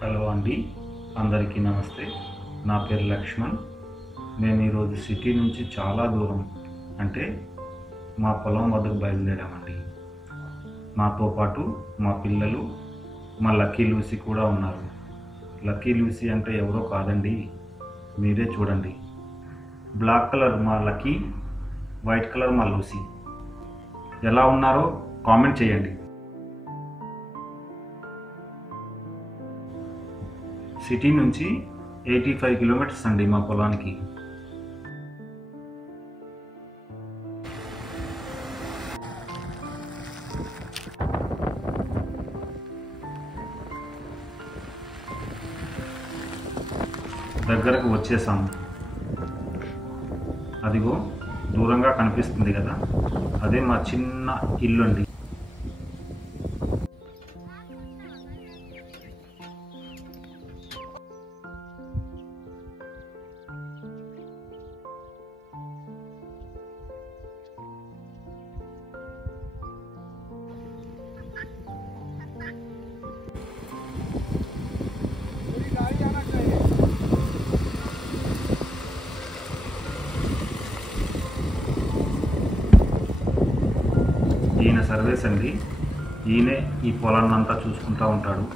Hello అండి, అందరికీ నమస్తే. నా పేరు లక్ష్మణ్. మేము ఈరోజు సిటీ నుంచి చాలా దూరం అంటే మా పొలం వద్దకు బయలుదేరామండి. నాతో పాటు మా పిల్లలు, మా లక్కీ లూసీ కూడా ఉన్నారు. లక్కీ లూసీ అంటే ఎవరో కాదండి, మీరే చూడండి. బ్లాక్ కలర్ మా లక్కీ, వైట్ కలర్ మా లూసీ. ఎలా ఉన్నారో కామెంట్ చేయండి. సిటీ నుంచి 85 కిలోమీటర్స్ అండి మా పొలానికి. దగ్గరకు వచ్చేసాము. అదిగో దూరంగా కనిపిస్తుంది కదా, అదే మా చిన్న ఇల్లు అండి. ఈయన సర్వేస్ అండి. ఈయనే ఈ పొలాన్ని అంతా చూసుకుంటూ ఉంటాడు.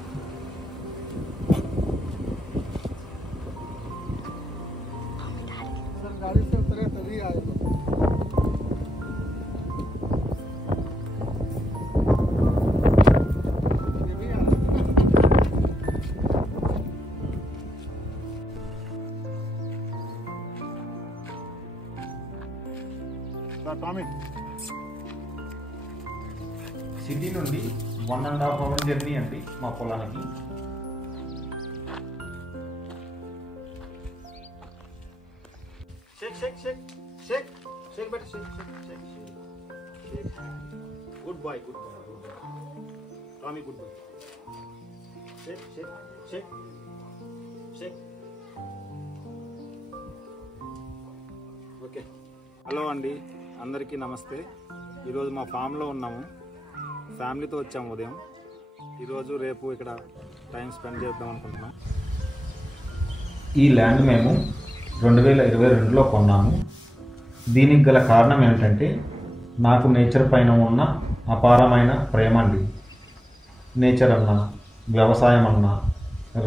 సిటీ నుండి 1.5 అవర్ జర్నీ అండి మా పొలానికి. Shake, shake, shake, shake, shake, better shake, shake, shake, shake, shake. Good boy, good boy, good boy. Tommy, good boy. Shake, shake, shake, shake. Okay. Hello అండి, అందరికీ నమస్తే. ఈరోజు మా ఫామ్లో ఉన్నాము. ఫ్యామిలీతో వచ్చాము ఉదయం. ఈరోజు రేపు ఇక్కడ టైం స్పెండ్ చేద్దాం అనుకుంటున్నాం. ఈ ల్యాండ్ మేము 2022లో కొన్నాము. దీనికి గల కారణం ఏమిటంటే నాకు నేచర్ పైన ఉన్న అపారమైన ప్రేమ అండి. నేచర్ అన్నా, వ్యవసాయం అన్నా,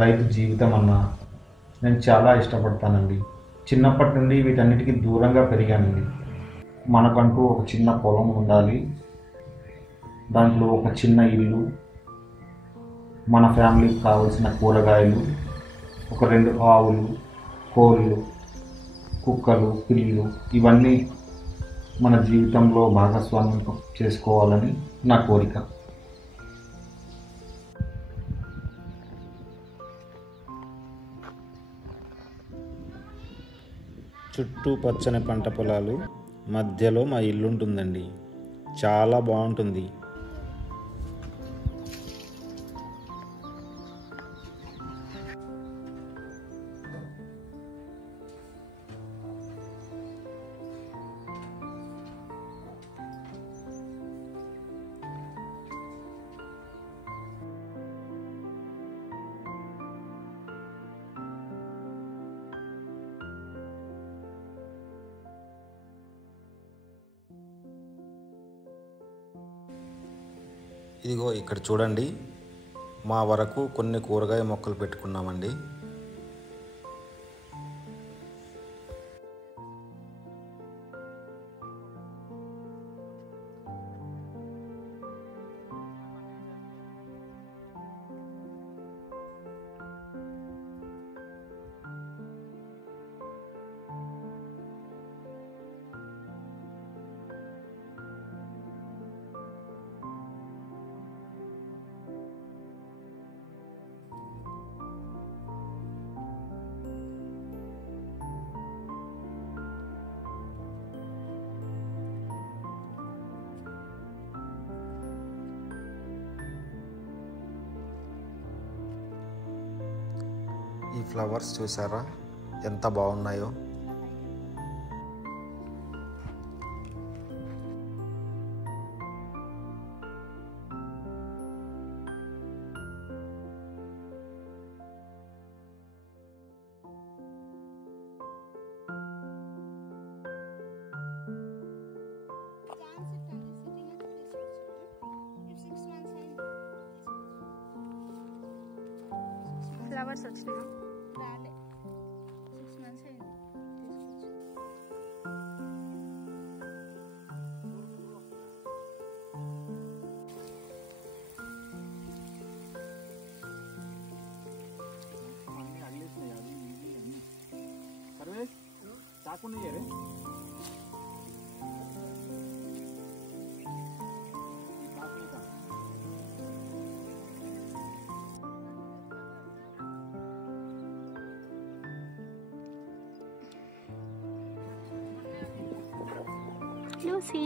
రైతు జీవితం అన్నా నేను చాలా ఇష్టపడతానండి. చిన్నప్పటి నుండి వీటన్నిటికీ దూరంగా పెరిగానండి. మనకంటూ ఒక చిన్న పొలం ఉండాలి, దాంట్లో ఒక చిన్న ఇల్లు, మన ఫ్యామిలీకి కావలసిన కూరగాయలు, ఒక 2 ఆవులు, కోళ్ళు, కుక్కలు, పిల్లులు, ఇవన్నీ మన జీవితంలో భాగస్వామ్యం చేసుకోవాలని నా కోరిక. చుట్టూ పచ్చని పంట పొలాలు, మధ్యలో మా ఇల్లు ఉంటుందండి. చాలా బాగుంటుంది. ఇదిగో ఇక్కడ చూడండి, మా వరకు కొన్ని కూరగాయ మొక్కలు పెట్టుకున్నామండి. ఈ ఫ్లవర్స్ చూసారా ఎంత బాగున్నాయో. ఫ్లవర్స్ వచ్చినాయా? రాలే 6 months అయింది తీసుకొచ్చి. అన్నీ అల్లేసినాయి అవి ఇవి అన్నీ. సర్వేస్ చాకున్నాయి రే లూసీ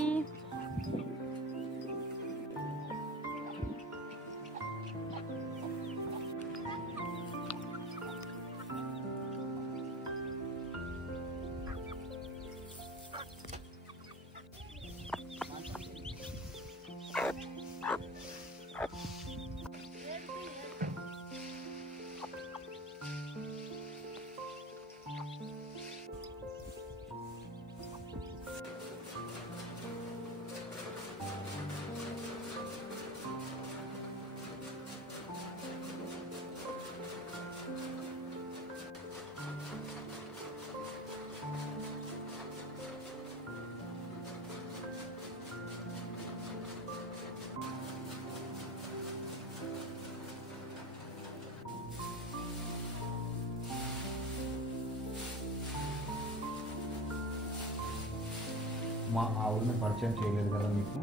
మా ఆవులను పరిచయం చేయలేదు కదా మీకు.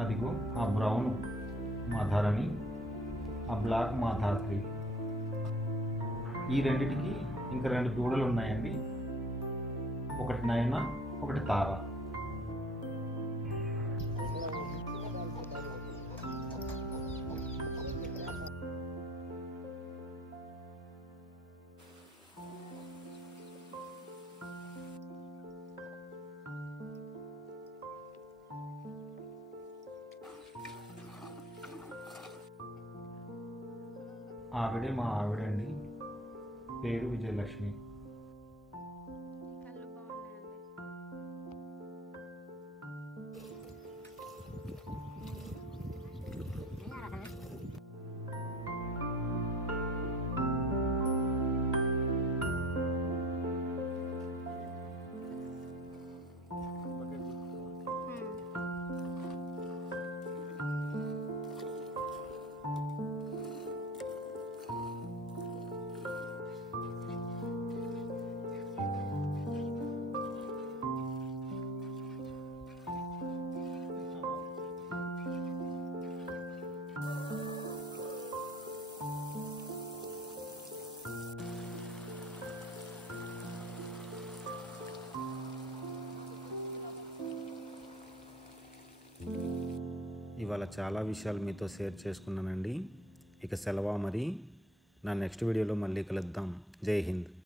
అదిగో ఆ బ్రౌన్ మా ధరణి, ఆ బ్లాక్ మా ధాత్రి. ఈ రెండిటికి ఇంకా 2 దూడలు ఉన్నాయండి. ఒకటి నయన, ఒకటి తార. ఆవిడే మా ఆవిడండి, పేరు విజయలక్ష్మి. కళ్ళు బాగున్నాయండి. ఇవాళ చాలా విషయాలు మీతో షేర్ చేసుకున్నానండి. ఇక సెలవా మరి. నా నెక్స్ట్ వీడియోలో మళ్ళీ కలుద్దాం. జై హింద్.